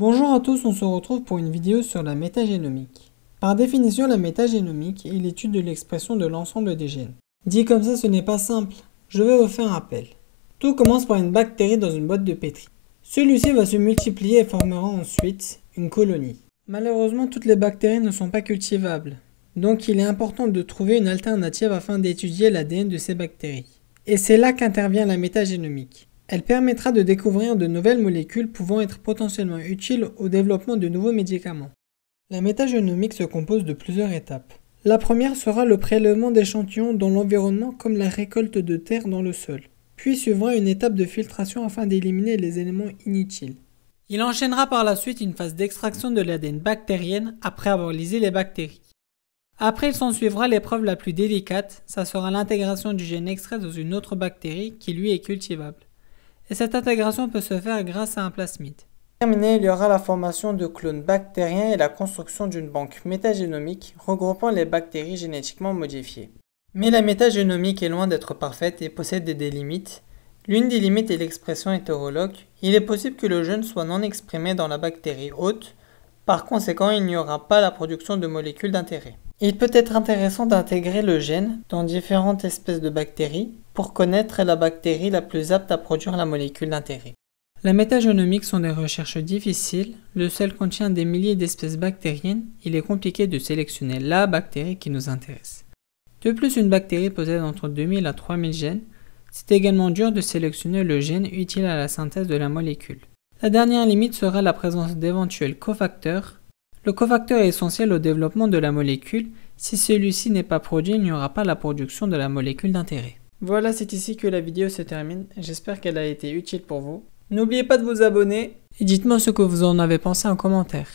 Bonjour à tous, on se retrouve pour une vidéo sur la métagénomique. Par définition, la métagénomique est l'étude de l'expression de l'ensemble des gènes. Dit comme ça, ce n'est pas simple. Je vais vous faire un rappel. Tout commence par une bactérie dans une boîte de pétri. Celui-ci va se multiplier et formera ensuite une colonie. Malheureusement, toutes les bactéries ne sont pas cultivables. Donc il est important de trouver une alternative afin d'étudier l'ADN de ces bactéries. Et c'est là qu'intervient la métagénomique. Elle permettra de découvrir de nouvelles molécules pouvant être potentiellement utiles au développement de nouveaux médicaments. La métagénomique se compose de plusieurs étapes. La première sera le prélèvement d'échantillons dans l'environnement comme la récolte de terre dans le sol. Puis suivra une étape de filtration afin d'éliminer les éléments inutiles. Il enchaînera par la suite une phase d'extraction de l'ADN bactérienne après avoir lysé les bactéries. Après, il s'ensuivra l'épreuve la plus délicate, ça sera l'intégration du gène extrait dans une autre bactérie qui lui est cultivable. Et cette intégration peut se faire grâce à un plasmide. Pour terminer, il y aura la formation de clones bactériens et la construction d'une banque métagénomique regroupant les bactéries génétiquement modifiées. Mais la métagénomique est loin d'être parfaite et possède des limites. L'une des limites est l'expression hétérologue. Il est possible que le gène soit non exprimé dans la bactérie hôte. Par conséquent, il n'y aura pas la production de molécules d'intérêt. Il peut être intéressant d'intégrer le gène dans différentes espèces de bactéries pour connaître la bactérie la plus apte à produire la molécule d'intérêt. La métagénomique sont des recherches difficiles. Le sol contient des milliers d'espèces bactériennes. Il est compliqué de sélectionner la bactérie qui nous intéresse. De plus, une bactérie possède entre 2000 à 3000 gènes. C'est également dur de sélectionner le gène utile à la synthèse de la molécule. La dernière limite sera la présence d'éventuels cofacteurs. Le cofacteur est essentiel au développement de la molécule. Si celui-ci n'est pas produit, il n'y aura pas la production de la molécule d'intérêt. Voilà, c'est ici que la vidéo se termine. J'espère qu'elle a été utile pour vous. N'oubliez pas de vous abonner et dites-moi ce que vous en avez pensé en commentaire.